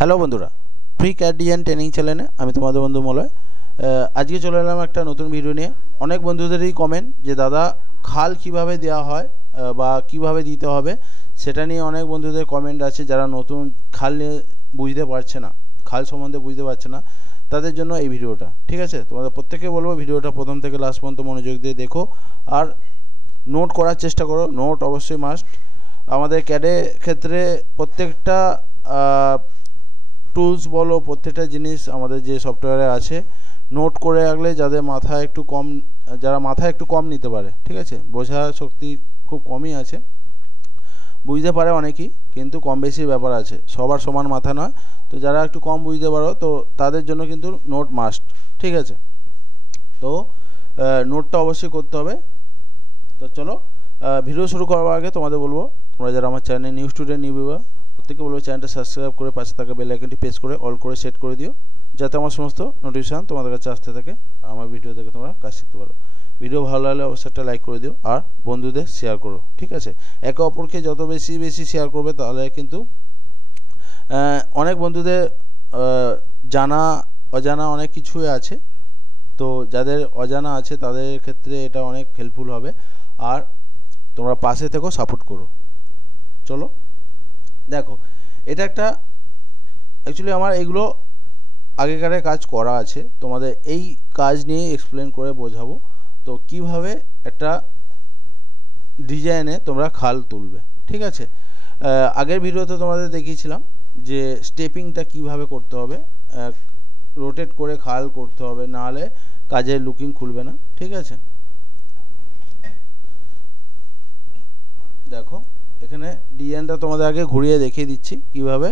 Hello বন্ধুরা, free CAD design training চ্যানেলে আমি তোমাদের বন্ধু মলয়। আজকে চলে এলাম একটা নতুন ভিডিও নিয়ে। অনেক বন্ধুদেরই কমেন্ট যে দাদা খাল কিভাবে দেওয়া হয় বা কিভাবে দিতে হবে, সেটা নিয়ে অনেক বন্ধুদের কমেন্ট আছে যারা নতুন খাল নিয়ে বুঝতে পারছে না, খাল সম্বন্ধে বুঝতে পারছে না, তাদের জন্য এই ভিডিওটা। ঠিক আছে, তোমাদের প্রত্যেককে বলবো ভিডিওটা প্রথম থেকে লাস্ট পর্যন্ত মনোযোগ দিয়ে দেখো আর নোট করার চেষ্টা করো। নোট অবশ্যই মাস্ট। আমাদের ক্যাডের ক্ষেত্রে প্রত্যেকটা টুলস বলো, প্রত্যেকটা জিনিস আমাদের যে সফটওয়্যারে আছে নোট করে রাখলে যারা মাথায় একটু কম নিতে পারে, ঠিক আছে, বোঝার শক্তি খুব কমই আছে, বুঝতে পারে অনেকেই, কিন্তু কম বেশির ব্যাপার আছে, সবার সমান মাথা নয়। তো যারা একটু কম বুঝতে পারো তো তাদের জন্য কিন্তু নোট মাস্ট। ঠিক আছে, তো নোটটা অবশ্যই করতে হবে। তো চলো, ভিডিও শুরু করার আগে তোমাদের বলবো, তোমরা যারা আমার চ্যানেলে নিউ স্টুডেন্ট নিউ ভিউয়ার, প্রত্যেকে বলবো চ্যানেলটা সাবস্ক্রাইব করে পাশে থাকা বেল আইকনটি প্রেস করে অল করে সেট করে দিও, যাতে আমার সমস্ত নোটিফিকেশান তোমাদের কাছে আসতে থাকে আর আমার ভিডিও দেখে তোমরা কাজ শিখতে পারো। ভিডিও ভালো লাগলে অবশ্যই একটা লাইক করে দিও আর বন্ধুদের শেয়ার করো। ঠিক আছে, একে অপরকে যত বেশি শেয়ার করবে তাহলে কিন্তু অনেক বন্ধুদের জানা অজানা অনেক কিছুই আছে। তো যাদের অজানা আছে তাদের ক্ষেত্রে এটা অনেক হেল্পফুল হবে, আর তোমরা পাশে থেকেও সাপোর্ট করো। চলো দেখো, এটা একটা অ্যাকচুয়ালি আমার এগুলো আগেকারের কাজ করা আছে, তোমাদের এই কাজ নিয়ে এক্সপ্লেন করে বোঝাবো। তো কিভাবে একটা ডিজাইনে তোমরা খাল তুলবে। ঠিক আছে, আগের ভিডিওতে তোমাদের দেখিয়েছিলাম যে স্টেপিংটা কিভাবে করতে হবে, রোটেট করে খাল করতে হবে, নাহলে কাজের লুকিং খুলবে না। ঠিক আছে, দেখো এখানে ডিজাইনটা তোমাদের আগে ঘুরিয়ে দেখিয়ে দিচ্ছি কিভাবে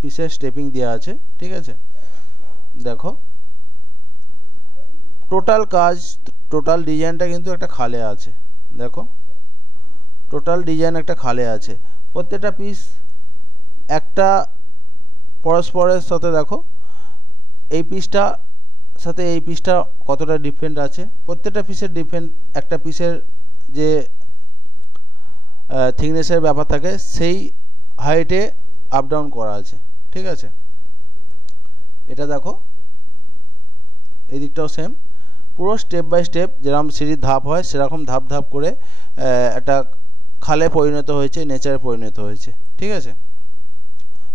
পিসের স্টেপিং দেওয়া আছে। ঠিক আছে, দেখো টোটাল ডিজাইনটা কিন্তু একটা খালে আছে। দেখো টোটাল ডিজাইন একটা খালে আছে, প্রত্যেকটা পিস একটা পরস্পরের সাথে, দেখো এই পিসটা সাথে এই পিসটা কতটা ডিফারেন্ট আছে, প্রত্যেকটা পিসের ডিফারেন্ট, একটা পিসের যে থিকনেসের ব্যাপার থাকে সেই হাইটে আপ ডাউন করা আছে। ঠিক আছে, এটা দেখো এই দিকটাও সেম, পুরো স্টেপ বাই স্টেপ যেরকম সিঁড়ির ধাপ হয় সেরকম ধাপ ধাপ করে একটা খালে পরিণত হয়েছে, নেচারে পরিণত হয়েছে। ঠিক আছে,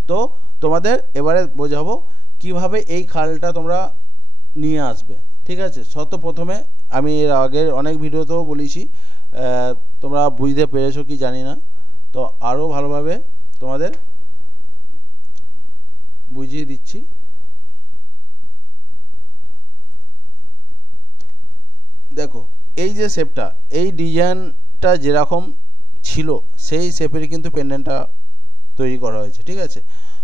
তো তোমাদের এবারে বোঝাবো কিভাবে এই খালটা তোমরা নিয়ে আসবে। ঠিক আছে, প্রথমে আমি এর আগের অনেক ভিডিওতেও বলেছি, তোমরা বুঝতে পেরেছো কি জানি না, তো আরও ভালোভাবে তোমাদের বুঝিয়ে দিচ্ছি। দেখো এই যে শেপটা, এই ডিজাইনটা যেরকম ছিল সেই শেপেরই কিন্তু পেন্ডেন্টটা তৈরি করা হয়েছে। ঠিক আছে,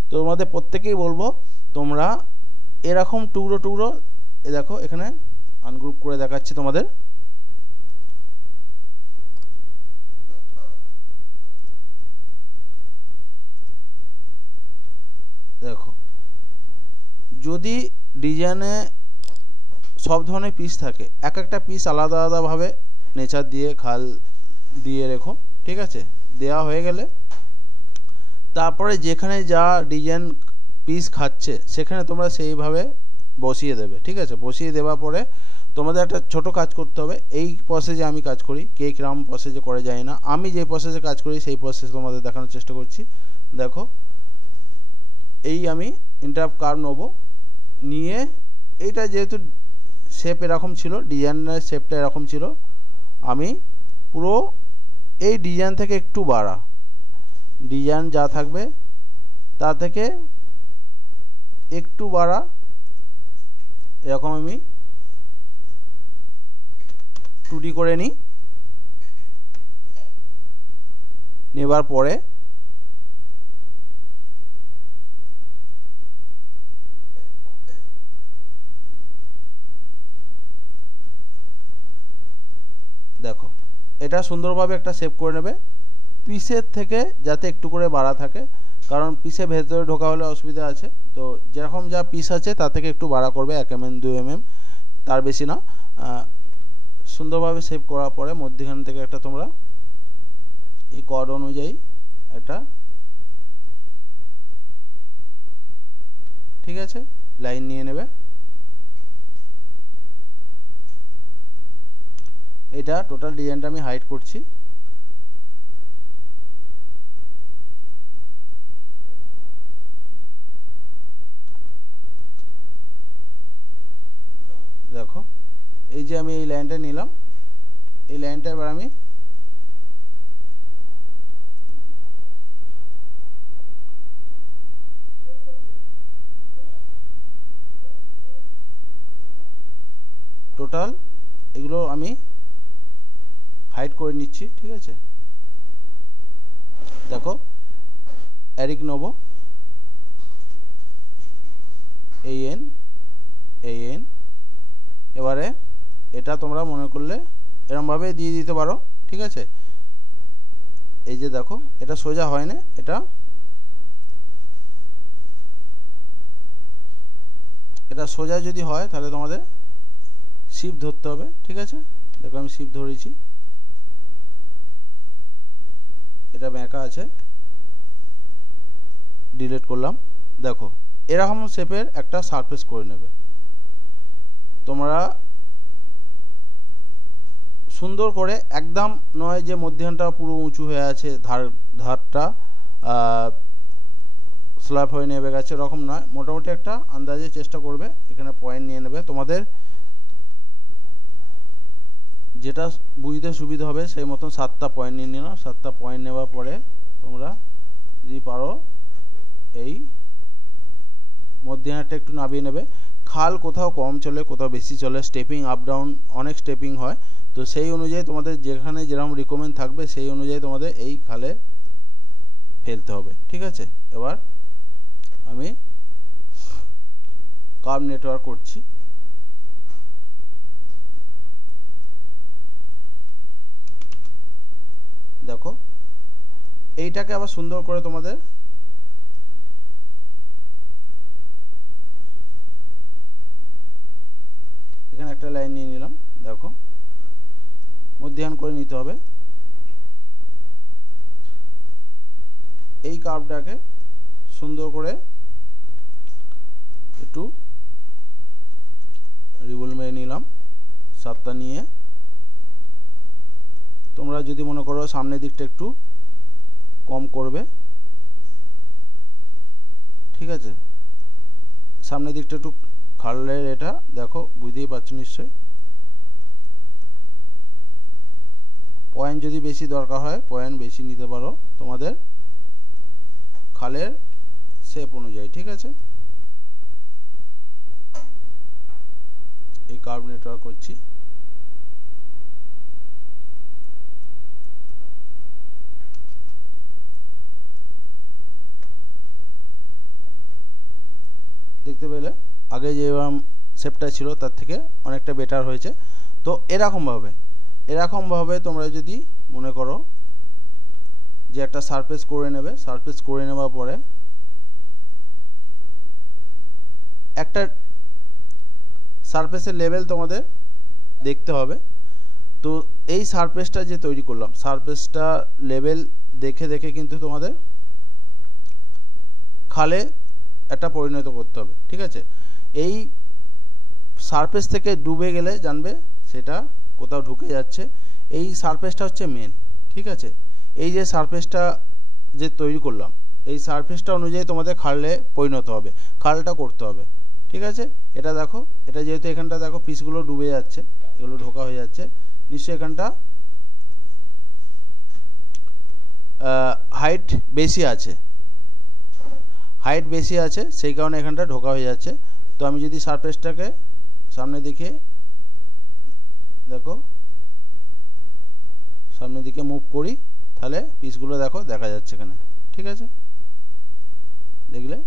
তো তোমাদের প্রত্যেকেই বলবো তোমরা এরকম টুকরো টুকরো, এ দেখো এখানে আনগ্রুপ করে দেখাচ্ছি তোমাদের। দেখো যদি ডিজাইনে সব ধরনের পিস থাকে, এক একটা পিস আলাদা আলাদাভাবে নেচার দিয়ে খাল দিয়ে রেখো। ঠিক আছে, দেওয়া হয়ে গেলে তারপরে যেখানে যা ডিজাইন পিস খাচ্ছে সেখানে তোমরা সেইভাবে বসিয়ে দেবে। ঠিক আছে, বসিয়ে দেওয়ার পরে তোমাদের একটা ছোট কাজ করতে হবে। এই প্রসেসে আমি কাজ করি, কে কিরকম প্রসেসে করে যায় না, আমি যে প্রসেসে কাজ করি সেই প্রসেস তোমাদের দেখানোর চেষ্টা করছি। দেখো এই আমি ইন্টারাপ্ট কার্ভ নেবো, নিয়ে এইটা যেহেতু শেপ এরকম ছিল, ডিজাইনের শেপটা এরকম ছিল, আমি পুরো এই ডিজাইন থেকে একটু বাড়া, ডিজাইন যা থাকবে তা থেকে একটু বাড়া এরকম আমি 2D করে নিই। নেবার পরে দেখো এটা সুন্দরভাবে একটা শেপ করে নেবে, পিসের থেকে যাতে একটু করে বাড়া থাকে, কারণ পিসে ভেতরে ঢোকা হলে অসুবিধা আছে। তো যেরকম যা পিস আছে তার থেকে একটু বাড়া করবে, 1 mm 2 mm, তার বেশি না। সুন্দরভাবে শেপ করার পরে মধ্যখান থেকে একটা তোমরা এই কর্ড অনুযায়ী একটা ঠিক আছে, লাইন নিয়ে নেবে। এটা টোটাল ডিজাইনটা আমি হাইড করছি। দেখো এই যে আমি এই লাইনটা নিলাম, এই লাইনটা এবার আমি টোটাল এগুলো আমি হাইড করে নিচ্ছি। ঠিক আছে, দেখো এরিক নেব, AN AN। এবারে এটা তোমরা মনে করলে এরমভাবে দিয়ে দিতে পারো। ঠিক আছে, এই যে দেখো এটা সোজা হয় না, এটা সোজা যদি হয় তাহলে তোমাদের শিপ ধরতে হবে। ঠিক আছে, দেখো আমি শিপ ধরেছি, এটা ব্যাঁকা আছে, ডিলিট করলাম। দেখো এরকম শেপের একটা সারফেস করে নেবে তোমরা, সুন্দর করে। একদম নয় যে মধ্যখানটা পুরো উঁচু হয়ে আছে, ধারটা স্ল্যাপ হয়ে নেবে গেছে, এরকম নয়। মোটামুটি একটা আন্দাজে চেষ্টা করবে। এখানে পয়েন্ট নিয়ে নেবে, তোমাদের যেটা বুঝতে সুবিধা হবে সেই মতন 7টা পয়েন্ট নিয়ে নিলাম। 7টা পয়েন্ট নেওয়ার পরে তোমরা যদি পারো এই মধ্যখানটা একটু নামিয়ে নেবে। খাল কোথাও কম চলে, কোথাও বেশি চলে, স্টেপিং আপ ডাউন অনেক স্টেপিং হয়, তো সেই অনুযায়ী তোমাদের যেখানে যেরকম রিকমেন্ড থাকবে সেই অনুযায়ী তোমাদের এই খালে ফেলতে হবে। ঠিক আছে, এবার আমি কার্ভ নেটওয়ার্ক করছি। দেখো এইটাকে আবার সুন্দর করে তোমাদের এখানে একটা লাইন নিয়ে নিলাম। দেখো মধ্যখান করে নিতে হবে। এই কার্ভটাকে সুন্দর করে একটু রিবল মেরে নিলাম 7টা নিয়ে। তোমরা যদি মনে করো সামনের দিকটা একটু কম করবে, ঠিক আছে, সামনের দিকটা একটু খালের, এটা দেখো বুঝতেই পারছো নিশ্চয়ই। পয়েন্ট যদি বেশি দরকার হয় পয়েন্ট বেশি নিতে পারো তোমাদের খালের শেপ অনুযায়ী। ঠিক আছে, এই কার্ভ নেটওয়ার্ক করছি। দেখতে পেলে আগে যে শেপটা ছিল তার থেকে অনেকটা বেটার হয়েছে। তো এরকমভাবে তোমরা যদি মনে করো যে একটা সারফেস করে নেবে, সারফেস করে নেওয়ার পরে একটা সারফেসের লেভেল তোমাদের দেখতে হবে। তো এই সারফেসটা যে তৈরি করলাম, সারফেসটা লেভেল দেখে দেখে কিন্তু তোমাদের খালে একটা পরিণত করতে হবে। ঠিক আছে, এই সারফেস থেকে ডুবে গেলে জানবে সেটা কোথাও ঢুকে যাচ্ছে। এই সারফেসটা হচ্ছে মেন। ঠিক আছে, এই যে সারফেসটা যে তৈরি করলাম, এই সারফেসটা অনুযায়ী তোমাদের খালে পরিণত হবে, খালটা করতে হবে। ঠিক আছে, এটা দেখো, এটা যেহেতু এখানটা দেখো পিসগুলো ডুবে যাচ্ছে, এগুলো ঢোকা হয়ে যাচ্ছে, নিশ্চয়ই এখানটা হাইট বেশি আছে, সেই কারণে এখানটা ঢোকা হয়ে যাচ্ছে। তো আমি যদি সারফেসটাকে সামনের দিকে দেখো, সামনের দিকে মুভ করি, তাহলে পিসগুলো দেখো দেখা যাচ্ছে এখানে। ঠিক আছে, দেখলে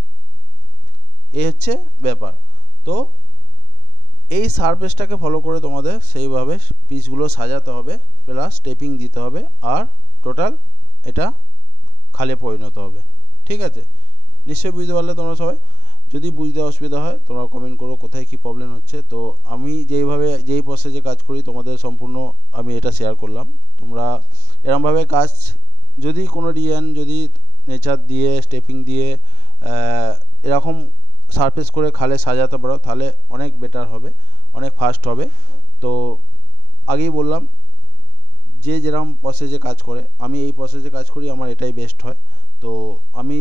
এই হচ্ছে ব্যাপার। তো এই সারফেসটাকে ফলো করে তোমাদের সেইভাবে পিসগুলো সাজাতে হবে, প্লাস স্টেপিং দিতে হবে, আর টোটাল এটা খালে পরিণত হবে। ঠিক আছে, নিশ্চয়ই বুঝতে পারলে তোমরা সবাই। যদি বুঝতে অসুবিধা হয় তোমরা কমেন্ট করো কোথায় কি প্রবলেম হচ্ছে। তো আমি যেই প্রসেসে কাজ করি তোমাদের সম্পূর্ণ আমি এটা শেয়ার করলাম। তোমরা এরমভাবে কাজ, যদি কোনো ডিজাইন যদি নেচার দিয়ে স্টেপিং দিয়ে এরকম সারফেস করে খালে সাজাতে পারো তাহলে অনেক বেটার হবে, অনেক ফাস্ট হবে। তো আগেই বললাম যে যেরকম প্রসেসে কাজ করে, আমি এই প্রসেসে কাজ করি, আমার এটাই বেস্ট হয়। তো আমি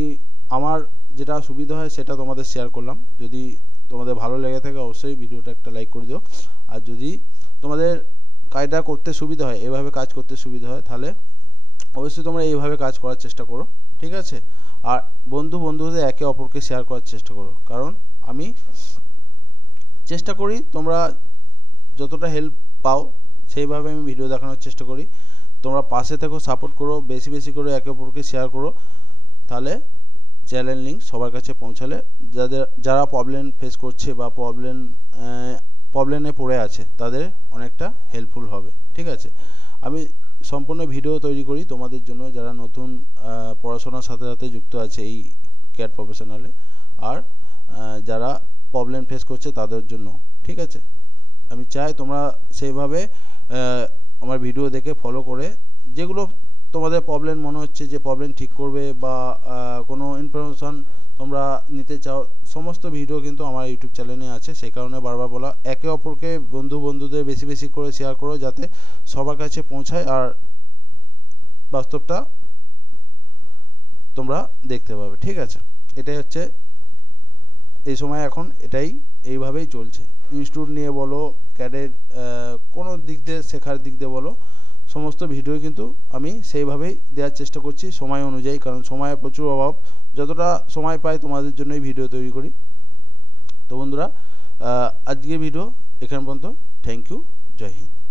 আমার যেটা সুবিধা হয় সেটা তোমাদের শেয়ার করলাম। যদি তোমাদের ভালো লেগে থাকে অবশ্যই ভিডিওটা একটা লাইক করে দিও। আর যদি তোমাদের কাজটা করতে সুবিধা হয়, এভাবে কাজ করতে সুবিধা হয়, তাহলে অবশ্যই তোমরা এইভাবে কাজ করার চেষ্টা করো, ঠিক আছে। আর বন্ধুদের একে অপরকে শেয়ার করার চেষ্টা করো, কারণ আমি চেষ্টা করি তোমরা যতটা হেল্প পাও সেইভাবে আমি ভিডিও দেখানোর চেষ্টা করি। তোমরা পাশে থেকো, সাপোর্ট করো, বেশি বেশি করে একে অপরকে শেয়ার করো, তাহলে চ্যানেল লিঙ্ক সবার কাছে পৌঁছালে যারা প্রবলেম ফেস করছে বা প্রবলেমে পড়ে আছে তাদের অনেকটা হেল্পফুল হবে, ঠিক আছে। আমি সম্পূর্ণ ভিডিও তৈরি করি তোমাদের জন্য, যারা নতুন পড়াশোনার সাথে সাথে যুক্ত আছে এই ক্যাট প্রফেশনালে, আর যারা প্রবলেম ফেস করছে তাদের জন্য, ঠিক আছে। আমি চাই তোমরা সেইভাবে আমার ভিডিও দেখে ফলো করে যেগুলো তোমাদের প্রবলেম মনে হচ্ছে যে প্রবলেম ঠিক করবে বা কোনো ইনফরমেশন তোমরা নিতে চাও, সমস্ত ভিডিও কিন্তু আমার ইউটিউব চ্যানেলে আছে। সেই কারণে বারবার বলা, একে অপরকে বন্ধুদের বেশি বেশি করে শেয়ার করো যাতে সবার কাছে পৌঁছায় আর বাস্তবটা তোমরা দেখতে পাবে, ঠিক আছে। এটাই হচ্ছে এই সময় এখন এইভাবেই চলছে। ইনস্টিটিউট নিয়ে বলো, ক্যাডের কোনো দিক দিয়ে শেখার দিক দিয়ে বলো, সমস্ত ভিডিও কিন্তু আমি সেইভাবেই দেওয়ার চেষ্টা করছি সময় অনুযায়ী, কারণ সময়ের প্রচুর অভাব। যতটা সময় পাই তোমাদের জন্যই ভিডিও তৈরি করি। তো বন্ধুরা, আজকের ভিডিও এখান পর্যন্ত। থ্যাংক ইউ, জয় হিন্দ।